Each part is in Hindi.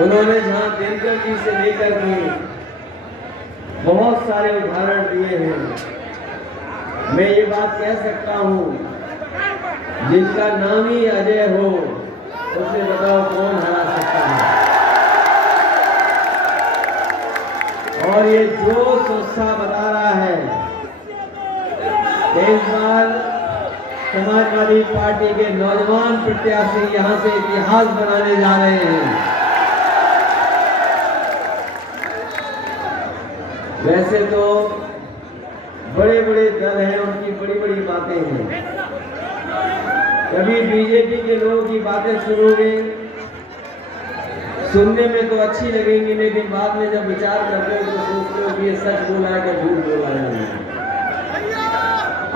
उन्होंने जहां दिनकर जी से लेकर के बहुत सारे उदाहरण दिए हैं। मैं ये बात कह सकता हूं, जिनका नाम ही अजय हो उसे बताओ कौन हरा सकता है। और ये जोश उत्साह बता रहा है कि इस बार समाजवादी पार्टी के नौजवान प्रत्याशी यहां से इतिहास बनाने जा रहे हैं। वैसे तो बड़े बड़े दल हैं, उनकी बड़ी बड़ी बातें हैं। कभी बीजेपी के लोगों की बातें सुनोगे, सुनने में तो अच्छी लगेंगी, लेकिन बाद में जब विचार करते हो तो सोचते हो कि ये सच बोला है कि झूठ बोला है।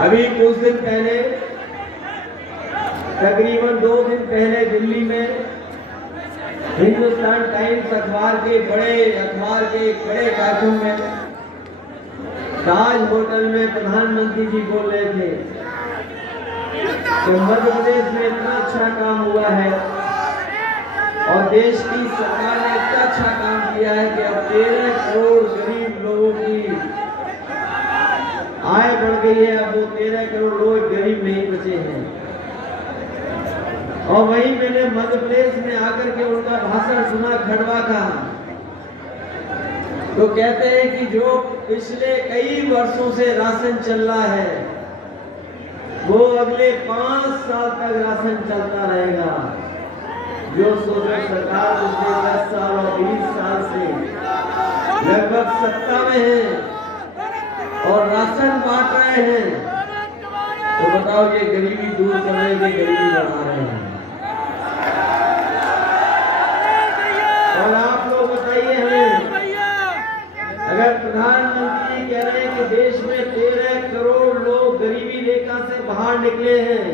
अभी कुछ दिन पहले, तकरीबन 2 दिन पहले दिल्ली में हिंदुस्तान टाइम्स अखबार के बड़े कार्यक्रम में ताज होटल में प्रधानमंत्री जी बोल रहे थे कि मध्य प्रदेश में इतना अच्छा काम हुआ है और देश की सरकार ने इतना अच्छा काम किया है कि अब 13 करोड़ गरीब लोगों की आय बढ़ गई है। अब वो 13 करोड़ लोग गरीब नहीं बचे हैं। और वहीं मैंने मध्य प्रदेश में आकर के उनका भाषण सुना खंडवा का, तो कहते हैं कि जो पिछले कई वर्षों से राशन चल रहा है वो अगले 5 साल तक राशन चलता रहेगा। जो सोचो सरकार पिछले 10 साल और 20 साल से लगभग सत्ता में है और राशन बांट रहे हैं, तो बताओ ये गरीबी दूर करने के गरीबी बढ़ा रहे हैं। और आप लोग बताइए हमें, अगर प्रधानमंत्री कह रहे हैं कि देश में 13 करोड़ लोग गरीबी रेखा से बाहर निकले हैं,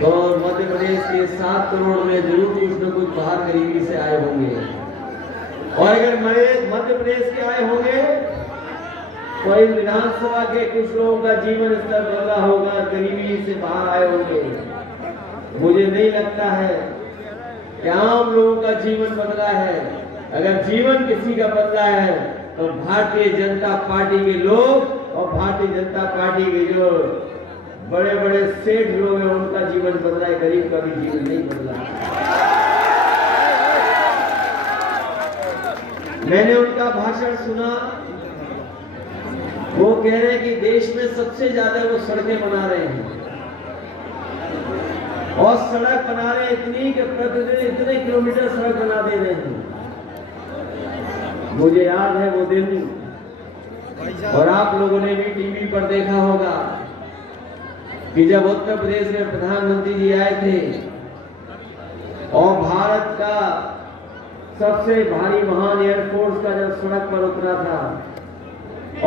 तो मध्य प्रदेश के 7 करोड़ में जरूर कुछ न कुछ बाहर गरीबी से आए होंगे। और अगर मध्य प्रदेश के आए होंगे तो इस विधानसभा के कुछ लोगों का जीवन स्तर बदला होगा, गरीबी से बाहर आए होंगे। मुझे नहीं लगता है कि आम लोगों का जीवन बदला है। अगर जीवन किसी का बदला है तो भारतीय जनता पार्टी के लोग और भारतीय जनता पार्टी के जो बड़े बड़े सेठ लोग हैं उनका जीवन बदला है, गरीब का भी जीवन नहीं बदला। मैंने उनका भाषण सुना, वो कह रहे हैं कि देश में सबसे ज्यादा वो सड़कें बना रहे हैं और सड़क बना रहे इतनी कि प्रतिदिन इतने किलोमीटर सड़क बना दे रहे हैं। मुझे याद है वो दिन, और आप लोगों ने भी टीवी पर देखा होगा कि जब उत्तर प्रदेश में प्रधानमंत्री जी आए थे और भारत का सबसे भारी महान एयरफोर्स का जब सड़क पर उतरा था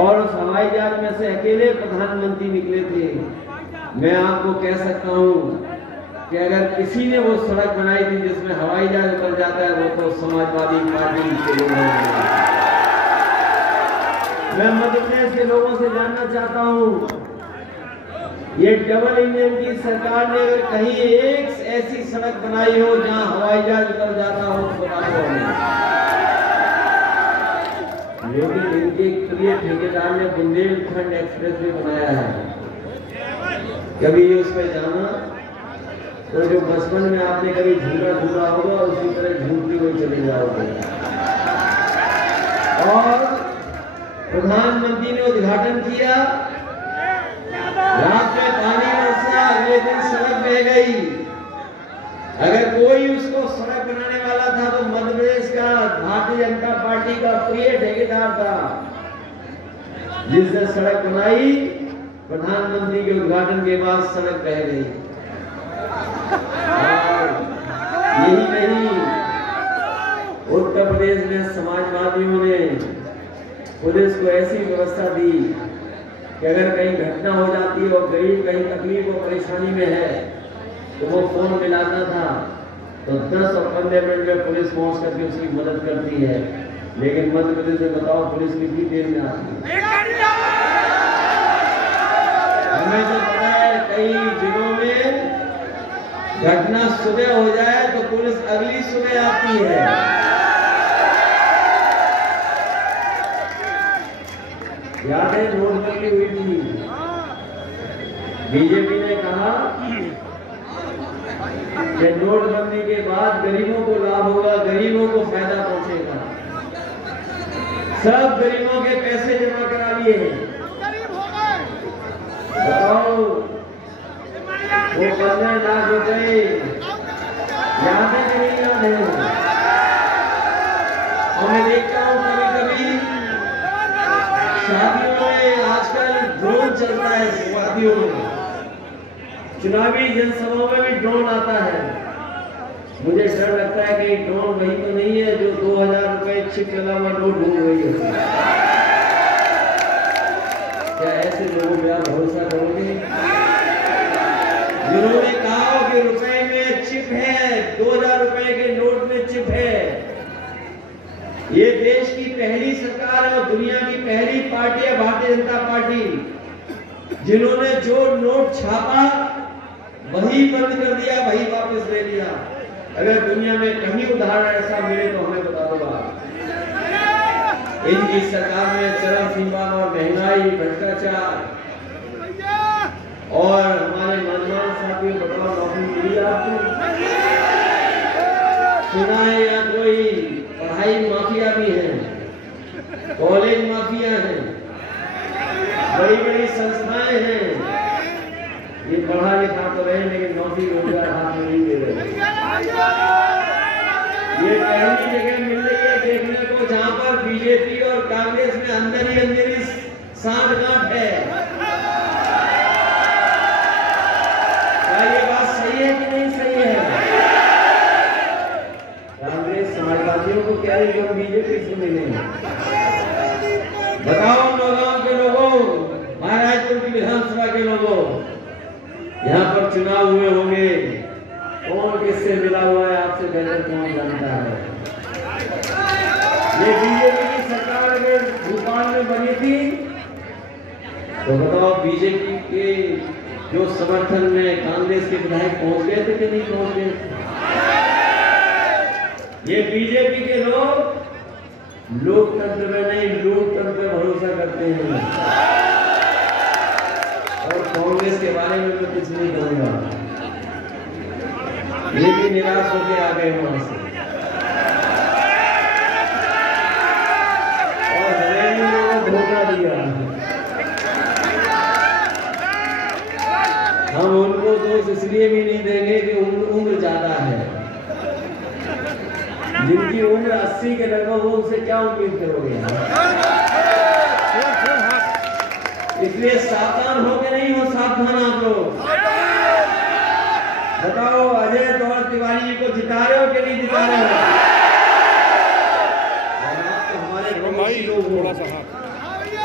और उस हवाई जहाज में से अकेले प्रधानमंत्री निकले थे, मैं आपको कह सकता हूं कि अगर किसी ने वो सड़क बनाई थी जिसमें हवाई जहाज उतर जाता है वो तो समाजवादी पार्टी के लोग हैं। मैं मध्य प्रदेश के लोगों से जानना चाहता हूं, ये डबल इंजन की सरकार ने अगर कहीं एक ऐसी सड़क बनाई हो जहां हवाई जहाज उतर जाता हो तो बताओ। लेकिन इनके प्रिय ठेकेदार ने बुंदेलखंड एक्सप्रेस भी बनाया है। कभी उस पर जाना तो जो बचपन में आपने कभी झूला होगा उसी तरह झूलती हुई चले जाओगे। और प्रधानमंत्री ने उद्घाटन किया, रात में पानी बरसा, अगले दिन सड़क बह गई। अगर कोई उसको सड़क बनाने वाला था तो मध्य प्रदेश का भारतीय जनता पार्टी का प्रिय ठेकेदार था, जिसने सड़क बनाई। प्रधानमंत्री के उद्घाटन के बाद सड़क बह गई। यही नहीं, उत्तर प्रदेश में समाजवादियों ने पुलिस को ऐसी व्यवस्था दी कि अगर कहीं घटना हो जाती है और गरीब कहीं तकलीफ और परेशानी में है तो वो फोन मिलाता था, तो 10 और 15 मिनट में पुलिस पहुंच करके उसकी मदद करती है। लेकिन मध्य प्रदेश में बताओ पुलिस कितनी देर में आती है? हमें तो पता है कई जिलों में घटना सुबह हो जाए तो पुलिस अगली सुबह आती है। याद है नोटबंदी हुई थी, बीजेपी ने कहा कि नोटबंदी के बाद गरीबों को लाभ होगा, गरीबों को फायदा पहुंचेगा। सब गरीबों के पैसे जमा करा लिए हैं। बताओ वो 15 लाख रुपए याद है कि नहीं याद है? और मैं देखता हूँ कभी कभी शादियों में आजकल ड्रोन चलता है, शादियों में चुनावी जनसभाओं में भी ड्रोन आता है। मुझे डर लगता है कि ड्रोन वही तो नहीं है जो 2000 रुपए चिप लगा हुआ नोट ढूंढ रही है। क्या ऐसे लोगों पे आप भरोसा करोगे जिन्होंने कहा कि रुपए में चिप है, 2000 रुपए के नोट में चिप है? ये देश की पहली सरकार है और दुनिया की पहली पार्टी है भारतीय जनता पार्टी, जिन्होंने जो नोट छापा वही बंद कर दिया, वही वापस ले लिया। अगर दुनिया में कहीं उदाहरण ऐसा मिले तो हमें बता दो। इनकी सरकार में चरम सीमा और महंगाई, भ्रष्टाचार और हमारे नौजवान साथियों बताओ नौकरी मिली आपको? सुना है या कोई पढ़ाई माफिया भी है, कॉलेज माफिया है, बड़ी बड़ी संस्थाएं हैं, ये पढ़ा लिखा तो रहे लेकिन नौकरी रोजगार हाथ में नहीं दे रहे। ये पहली जगह मिल रही है देखने को जहां पर बीजेपी और कांग्रेस में अंदर ही सांठ-गांठ है। क्या ये बात सही है कि नहीं सही है? कांग्रेस समाजवादियों को कह रही है बीजेपी से मिले। बताओ नौगांव के लोगों, महाराजपुर की विधानसभा के लोगों, यहाँ पर चुनाव हुए होंगे, कौन किससे मिला हुआ है आपसे बेहतर कौन जानता है? ये बीजेपी की सरकार अगर भोपाल में बनी थी तो बताओ बीजेपी के जो समर्थन में कांग्रेस के विधायक पहुंच गए थे कि नहीं पहुंच गए थे? ये बीजेपी के लोग लोकतंत्र में नहीं लोकतंत्र में भरोसा करते हैं। और कांग्रेस के बारे में मैं कुछ नहीं कहूंगा, ये भी निराश होकर आ गए वहां से और हमें भी लोगों धोखा दिया। हम उनको दोष इसलिए भी नहीं देंगे कि उम्र ज्यादा है। जिनकी उम्र 80 के लगभग हो उनसे क्या उम्मीद करोगे? इसलिए सावधान हो के नहीं हो, सावधान आप लोग। बताओ अजय दौड़ तिवारी जी को जिता रहे हो कि नहीं जिता रहे हो? आप तो हमारे पड़ोसी लोग हो।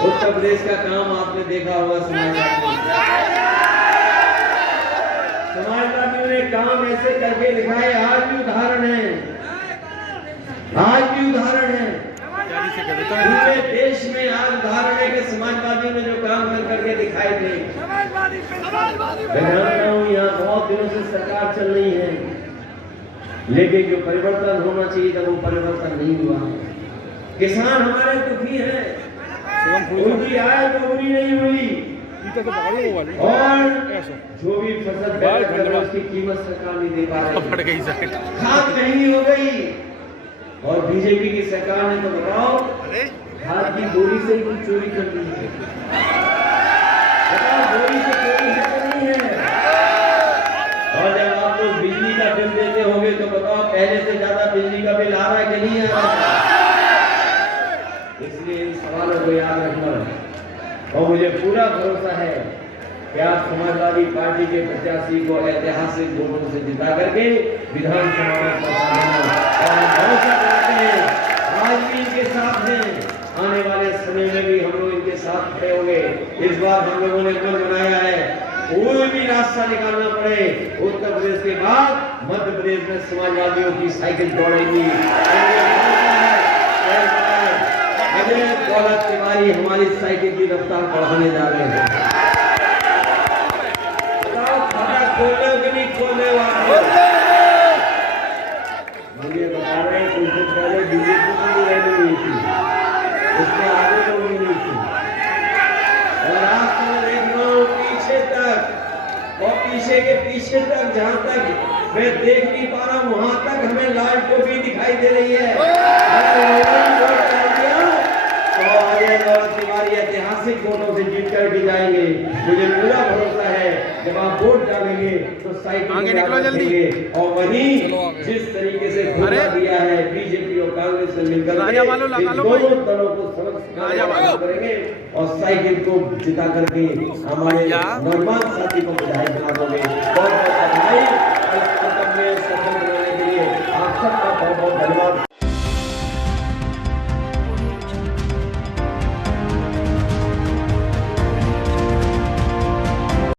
उत्तर प्रदेश का काम आपने देखा होगा, समाजवादियों ने काम ऐसे करके दिखाए। आज भी उदाहरण है, आज भी उदाहरण है पूरे देश में। आज उदाहरण है कि समाजवादियों ने जो काम कर करके दिखाए थे। मैं जानता हूँ यहाँ बहुत दिनों से सरकार चल रही है, लेकिन जो परिवर्तन होना चाहिए था वो परिवर्तन नहीं हुआ। किसान हमारे दुखी हैं, उनकी आय दोगुनी नहीं हुई और जो भी फसल पैदा कर रहे उसकी कीमत सरकार नहीं दे पा रही, खाद महंगी हो गई। और बीजेपी की सरकार ने तो बताओ खाद की बोरी से ही चोरी कर दी है। बताओ बोरी से चोरी है तो नहीं है? और जब आप लोग बिजली का बिल देते होंगे तो बताओ पहले से ज्यादा बिजली का बिल आ रहा है कि नहीं आ रहा है? इसलिए इन सवालों को याद रखना। और मुझे पूरा भरोसा है कि आप समाजवादी पार्टी के प्रत्याशी को ऐतिहासिक वोटों से जिता करके विधानसभा में पहुंचाना और हम भरोसा करते हैं आज भी इनके साथ हैं, आने वाले समय में भी हम लोग इनके साथ खड़े होंगे। इस बार हम लोगों ने मन बनाया है कोई भी रास्ता निकालना पड़े, उत्तर प्रदेश के बाद मध्य प्रदेश में समाजवादियों की साइकिल दौड़ेगी। अजय दौलत तिवारी हमारी साइकिल की रफ्तार बढ़ाने जा रहे हैं। बताओ खाता खोले कि नहीं खोले? मुझे बता रहे हैं कुछ दिन पहले बीजेपी की रैली हुई थी, उसमें आगे लोग नहीं थी, और आज तो देख रहा हूँ पीछे तक और पीछे के पीछे तक, जहाँ तक मैं देख नहीं पा रहा हूँ वहां तक हमें लाल टोपी दिखाई दे रही है। तो तुम्हारी ऐतिहासिक वोटों से जीत कर भी जाएंगे। मुझे पूरा भरोसा है जब आप वोट डालेंगे तो साइकिल आगे निकलो जल्दी। और वहीं जिस तरीके से धोखा दिया है बीजेपी और कांग्रेस से मिलकर दोनों दलों को सबक करेंगे और साइकिल को जिता करके हमारे नौजवान साथी को विधायक बना दोगे।